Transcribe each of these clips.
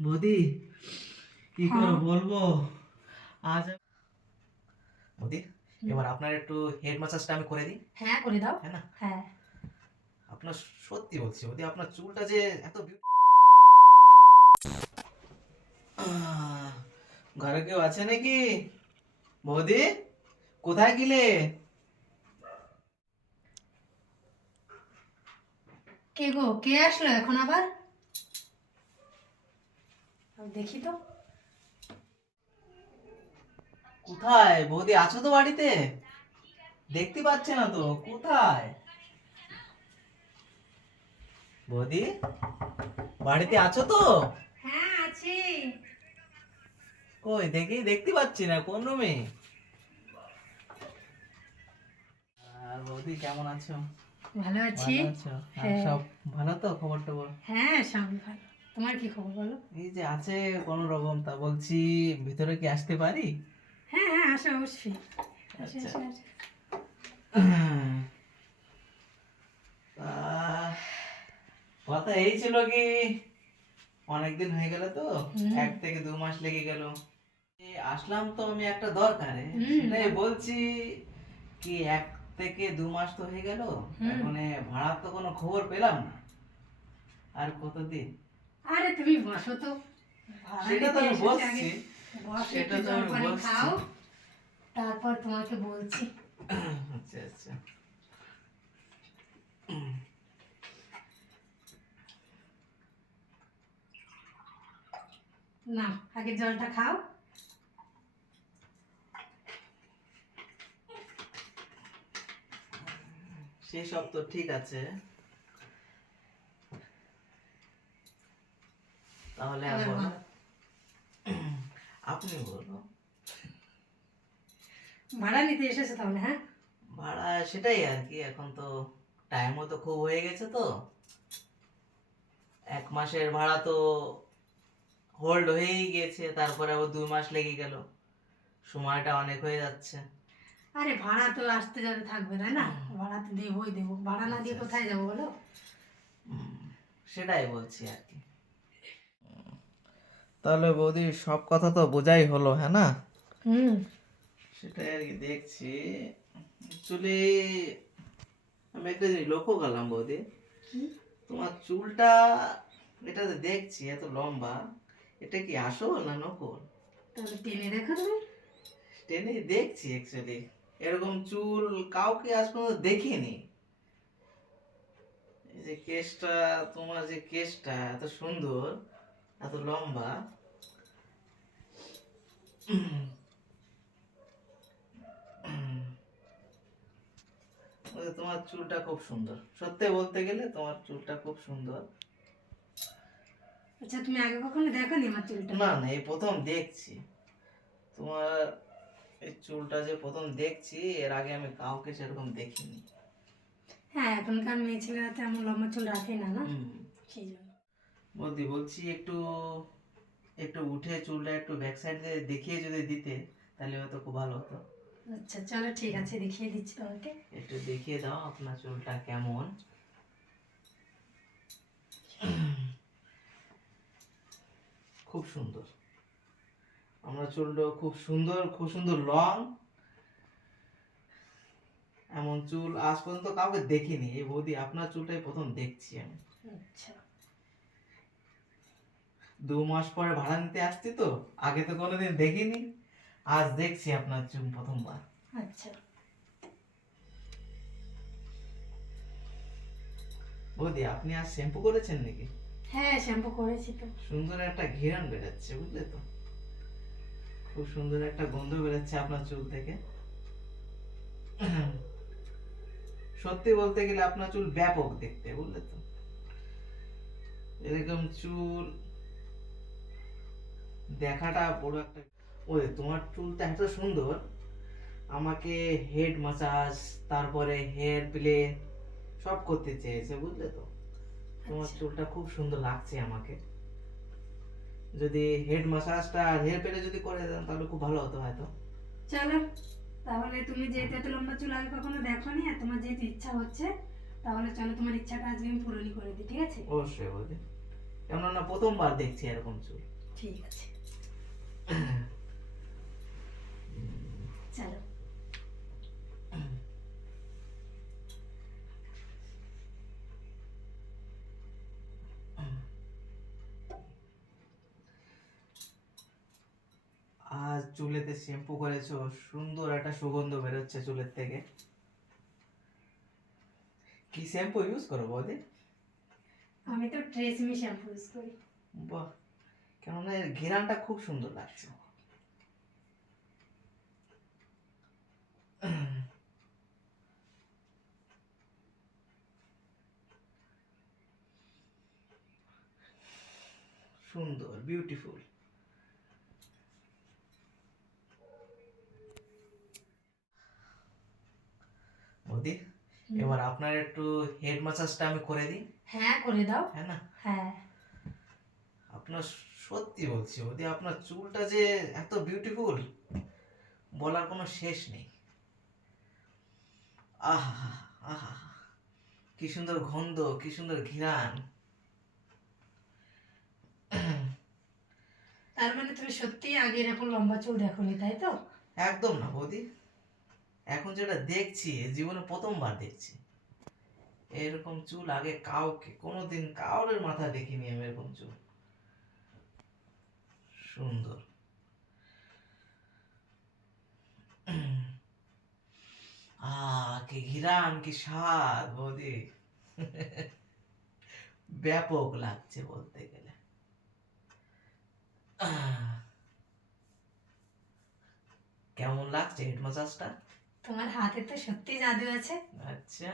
বৌদি কি করে হ্যাঁ। বলব? আজ বৌদি এবার আপনার একটু হেড মাসাজটা আমি করে দিই। হ্যাঁ করে দাও। হ্যাঁ না? হ্যাঁ। আপনার সত্যি বলছি বৌদি আপনার চুলটা যে এত ঘরে কেউ আছে নাকি? বৌদি কোথায় গেলে? কে গো? কে আসলো এখন আবার? দেখি তো। কোথায়? বৌদি আছো তো বাড়িতে? দেখতে পাচ্ছে না তো কোথায়? বৌদি বাড়িতে আছো তো? হ্যাঁ আছি। কই দেখি দেখতে পাচ্ছি না কোন রুমে? আর বৌদি কেমন আছো? ভালো আছি। হ্যাঁ। সব ভালো তো খবর টবর? হ্যাঁ সবই ভালো। তোমার কি খবর বলো? এই যে আছে কোন রকম তা বলছি ভিতরে কি আসতে পারি? হ্যাঁ হ্যাঁ আসো অবশ্যই। আচ্ছা। কথা এই ছিল কি? অনেকদিন হয়ে গেল তো এক থেকে দু মাস লেগে গেল। আসলাম তো আমি একটা দরকারে সেটাই বলছি কি এক থেকে দু মাস তো হয়ে গেল। এখন এ ভাড়ার তো কোনো খবর পেলাম না। আর কতদিন? আরে তুমি বসো তো। সেটা তো আমি বসছি। সেটা তো আমি জল বসছি। খাও। তারপর তোমাকে বলছি। আচ্ছা আচ্ছা। না আগে জলটা খাও। সেসব তো ঠিক আছে। তাহলে। আপনি বলো। ভাড়া নিতে এসেছে তাহলে হ্যাঁ? ভাড়া সেটাই আর কি এখন তো টাইমও তো খুব হয়ে গেছে তো। এক মাসের ভাড়া তো হোল্ড হয়েই গেছে তারপরে আবার দুই মাস লেগে গেল। সময়টা অনেক হয়ে যাচ্ছে। আরে ভাড়া তো আসতে যাতে থাকবে তাই না? ভাড়া তো দেবোই দেবো। ভাড়া না দিয়ে আচ্ছা, কোথায় যাব বলো? সেটাই বলছি আর কি। তাহলে বৌদি সব কথা তো বোঝাই হলো হ্যাঁ না? হুম। সেটাই আর কি দেখছি। অ্যাকচুয়ালি আমি একটা জিনিস লক্ষ্য করলাম বৌদি। তোমার চুলটা এটা যে দেখছি এত লম্বা এটা কি আসল না নকল? তাহলে টেনে দেখো টেনে দেখছি অ্যাকচুয়ালি এরকম চুল কাউকে আজ পর্যন্ত দেখিনি। এই যে কেসটা তোমার যে কেসটা এত সুন্দর। এত লম্বা। তোমার চুলটা খুব সুন্দর। সত্যি বলতে গেলে তোমার চুলটা খুব সুন্দর। আচ্ছা তুমি আগে কখনো দেখো নি আমার চুলটা? না না এই প্রথম দেখছি। তোমার এই চুলটা যে প্রথম দেখছি এর আগে আমি কাউকে সেরকম দেখিনি। হ্যাঁ এখনকার মেয়ে ছেলেরা তো এমন লম্বা চুল রাখে না না? সেই জন্য। বলদি বলছি একটু একটু উঠে চুলটা একটু ব্যাক সাইড দিয়ে দেখিয়ে যদি দিতে তাহলে হয়তো খুব ভালো হতো। আচ্ছা চলো ঠিক আছে দেখিয়ে দিচ্ছি তোমাকে। একটু দেখিয়ে দাও আপনার চুলটা কেমন। খুব সুন্দর। আমার চুলটা খুব সুন্দর খুব সুন্দর লং এমন চুল আজ পর্যন্ত কাউকে দেখিনি। এই বৌদি আপনার চুলটাই প্রথম দেখছি আমি। আচ্ছা। দু মাস পরে ভাড়া নিতে আসছি তো আগে তো কোনোদিন দেখিনি। আজ দেখছি আপনার চুল প্রথমবার। আচ্ছা। বৌদি আপনি আজ শ্যাম্পু করেছেন নাকি? হ্যাঁ শ্যাম্পু করেছি তো। সুন্দর একটা ঘিরান বেরোচ্ছে বুঝলে তো? খুব সুন্দর একটা গন্ধ বেরোচ্ছে আপনার চুল থেকে। সত্যি বলতে গেলে আপনার চুল ব্যাপক দেখতে বুঝলে তো? এরকম চুল দেখাটা বড় একটা ওই তোমার চুলটা এত সুন্দর। আমাকে হেড মাসাজ তারপরে হেয়ার প্লে সব করতে চেয়েছে বুঝলে তো? তোমার আচ্ছা। চুলটা খুব সুন্দর লাগছে আমাকে। যদি হেড মাসাজটা আর হেয়ার প্লে যদি করে দেন তাহলে খুব ভালো হতো হয়তো। চলো তাহলে তুমি যেহেতু এত লম্বা চুল আগে কখনো দেখো নি আর তোমার যেহেতু ইচ্ছা হচ্ছে তাহলে চলো তোমার ইচ্ছাটা আজকে আমি পূরণই করে দিই ঠিক আছে? অবশ্যই বৌদি। কেননা প্রথমবার দেখছি এরকম চুল। ঠিক আছে। চলো। আজ চুলেতে শ্যাম্পু করেছ সুন্দর একটা সুগন্ধ বেরোচ্ছে চুলের থেকে। কি শ্যাম্পু ইউজ করো বৌদি? আমি তো ট্রেসমি শ্যাম্পু ইউজ করি। বাহ। কেননা এর ঘেরানটা খুব সুন্দর লাগছে। সুন্দর বিউটিফুল মোদি এবার আপনার একটু হেড মাসাজটা আমি করে দিই। হ্যাঁ করে দাও। হ্যাঁ না? হ্যাঁ। আপনার সত্যি বলছি ওদি আপনার চুলটা যে এত বিউটিফুল বলার কোনো শেষ নেই। আহা আহা কি সুন্দর গন্ধ কি সুন্দর ঘিরান। তার মানে তুমি সত্যিই আগে এরকম লম্বা চুল দেখোনি তাই তো? একদম না বৌদি। এখন যেটা দেখছি জীবনে প্রথমবার দেখছি। এরকম চুল আগে কাউকে কোনোদিন কাউরের মাথা দেখিনি আমি এরকম চুল। সুন্দর। আহ কি ঘিরান কি স্বাদ বৌদি। ব্যাপক লাগছে বলতে গেলে। কেমন লাগছে হেড মাসাজটা? তোমার হাতে তো সত্যি জাদু আছে। আচ্ছা।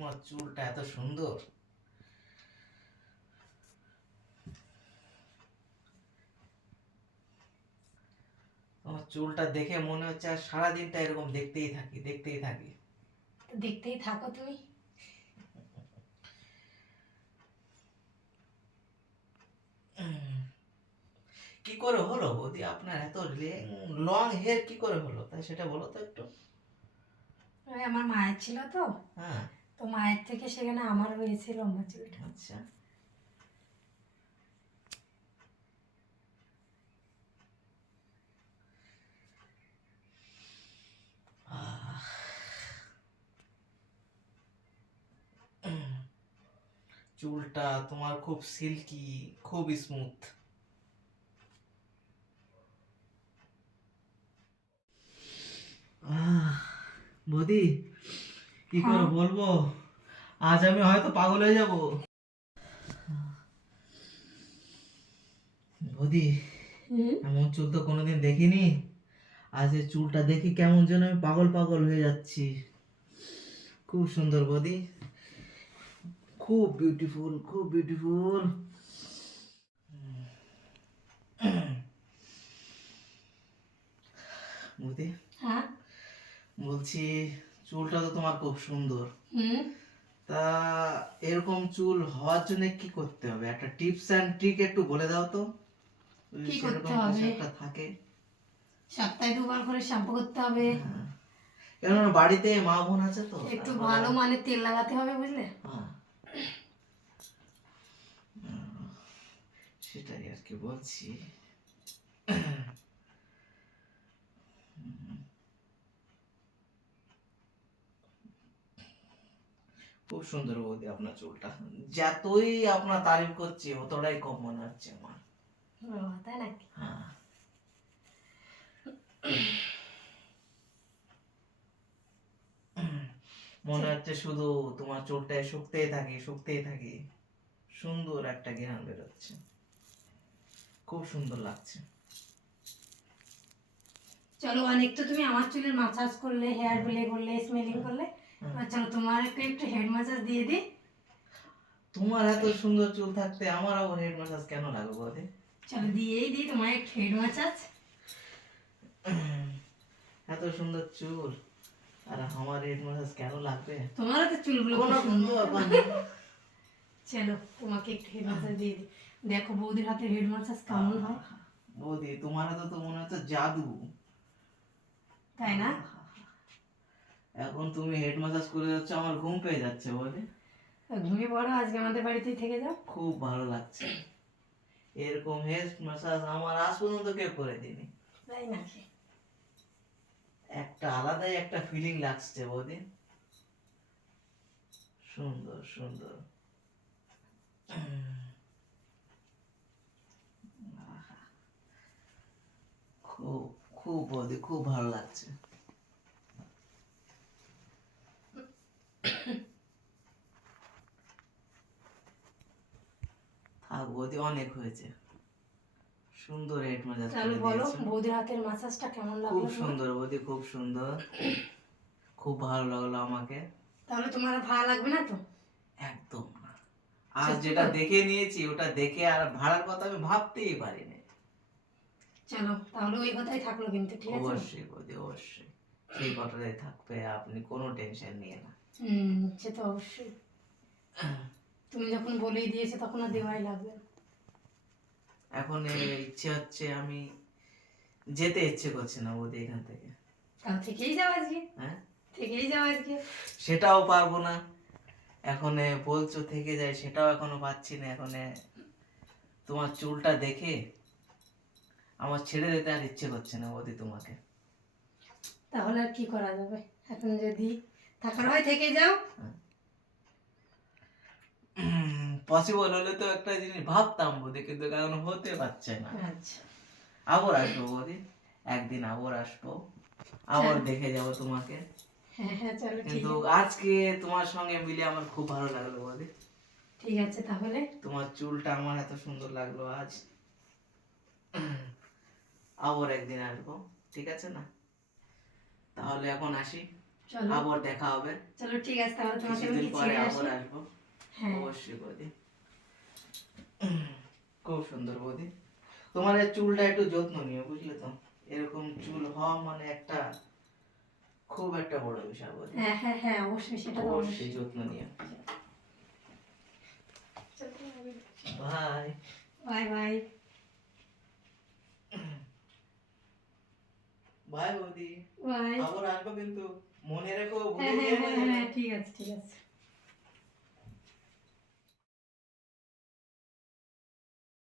তোমার চুলটা এত সুন্দর। তোমার চুলটা দেখে মনে হচ্ছে আর সারাদিনটা এরকম দেখতেই থাকি দেখতেই থাকি। দেখতেই থাকো তুমি। কি করে হলো বৌদি? আপনার এত লং হেয়ার কি করে হলো? তাই সেটা বলো তো একটু। আমার মায়ের ছিল তো। হ্যাঁ। তো মায়ের থেকে সেখানে আমার হয়েছিল লম্বা চুলটা। আচ্ছা। চুলটা তোমার খুব সিল্কি, খুব স্মুথ বদি কি করে হ্যাঁ। বলব? আজ আমি হয়তো পাগল হয়ে যাব। বদি এমন চুল তো কোনোদিন দেখিনি। আজ এই চুলটা দেখি কেমন যেন আমি পাগল পাগল হয়ে যাচ্ছি। খুব সুন্দর বদি। খুব বিউটিফুল খুব বিউটিফুল বদি হ্যাঁ? বলছি চুলটা তো তোমার খুব সুন্দর। হুম। তা এরকম চুল হওয়ার জন্য কি করতে হবে? একটা টিপস অ্যান্ড ট্রিক একটু বলে দাও তো। কি করতে হবে? একটা থাকে। সপ্তাহে দুবার করে শ্যাম্পু করতে হবে। হ্যাঁ। কেননা বাড়িতে মা বোন আছে তো একটু ভালো মানে তেল লাগাতে হবে বুঝলে? হ্যাঁ। সেটাই আর কি বলছি। খুব সুন্দর বৌদি আপনার চুলটা। যতই আপনার তারিফ করছি অতটাই কম মনে হচ্ছে আমার। তাই নাকি? হ্যাঁ। মনে হচ্ছে শুধু তোমার চুলটায় শুকতেই থাকি শুকতেই থাকি। সুন্দর একটা জ্ঞান বেরোচ্ছে। খুব সুন্দর লাগছে। চলো অনেক তো তুমি আমার চুলের মাসাজ করলে হেয়ার প্লে করলে স্মেলিং করলে চলো তোমার একটু একটু হেড মাসাজ দিয়ে দিই। তোমার এত সুন্দর চুল থাকতে আমার আবার হেড ম্যাসাজ কেন লাগবে বলে? চলো দিয়েই দিই তোমার একটু হেড মাসাজ এত সুন্দর চুল। আর আমার হেড ম্যাসাজ কেন লাগবে? তোমারও তো চুলগুলো কোনো সুন্দর। চলো তোমাকে একটু হেড মাসাজ দিয়ে দিই। দেখো বৌদির হাতে হেড মাসাজ কেমন হয়। বৌদি তোমার তো মনে হচ্ছে জাদু। তাই না? এখন তুমি হেড মাসাজ করে যাচ্ছ আমার ঘুম পেয়ে যাচ্ছে বৌদি ঘুমিয়ে পড়ো আজকে আমাদের বাড়িতেই থেকে যাও। খুব ভালো লাগছে। এরকম হেড মাসাজ আমার আজ পর্যন্ত কেউ করে দিনি তাই নাকি? একটা আলাদাই একটা ফিলিং লাগছে বৌদি। সুন্দর সুন্দর। খুব খুব বৌদি খুব ভালো লাগছে। থাক বৌদি অনেক হয়েছে। সুন্দর হেড তাহলে করে বলো বৌদির হাতের মাসাজটা কেমন লাগল তোমার? সুন্দর বৌদি খুব সুন্দর। খুব ভালো লাগল আমাকে। তাহলে তোমার আর ভাড়া লাগবে না তো? একদম না। আজ যেটা দেখে নিয়েছি ওটা দেখে আর ভাড়ার কথা আমি ভাবতেই পারিনি। চলো তাহলে ওই কথাই থাকল কিন্তু ঠিক আছে? অবশ্যই বৌদি অবশ্যই। সেই কথাটাই থাকবে আপনি কোনো টেনশন নিয়ে না। হুম সে তো অবশ্যই। তুমি যখন বলেই দিয়েছ তখন আর দেওয়াই লাগবে এখন ইচ্ছে হচ্ছে আমি যেতে ইচ্ছে করছে না বৌদি এখান থেকে। তাহলে থেকেই যাও আজকে। হ্যাঁ? থেকেই যাও আজকে। সেটাও পারব না। এখন বলছো থেকে যায় সেটাও এখনও পাচ্ছি না। এখন তোমার চুলটা দেখে আমার ছেড়ে দিতে আর ইচ্ছে করছে না বৌদি তোমাকে। তাহলে আর কি করা যাবে? এখন যদি থাকার হয় থেকে যাও। পসিবল হলে তো একটা জিনিস ভাবতাম বৌদি কিন্তু এখন হতে পারছে না। আচ্ছা। আবার আসব বৌদি একদিন আবার আসব। আবার হ্যাঁ। দেখে যাব তোমাকে। হ্যাঁ হ্যাঁ কিন্তু আজকে তোমার সঙ্গে মিলে আমার খুব ভালো লাগল বৌদি ঠিক আছে তাহলে। তোমার চুলটা আমার এত সুন্দর লাগল আজ। আবার একদিন আসব ঠিক আছে না? তাহলে এখন আসি। চলো। আবার দেখা হবে। চলো ঠিক আছে তাহলে তোমাকে আমি পরে আবার আসব। হ্যাঁ। অবশ্যই বৌদি খুব সুন্দর বৌদি। তোমার এই চুলটা একটু যত্ন নিও বুঝলে তো? এরকম চুল হওয়া মানে একটা খুব একটা বড় বিষয় বৌদি। হ্যাঁ হ্যাঁ হ্যাঁ অবশ্যই সেটা তো অবশ্যই যত্ন নিও। ভাই বাই বাই বাই বৌদি। বাই আবার আসব কিন্তু। মনে রেখো হ্যাঁ ভুলে হ্যাঁ হ্যাঁ। হ্যাঁ ঠিক আছে ঠিক আছে।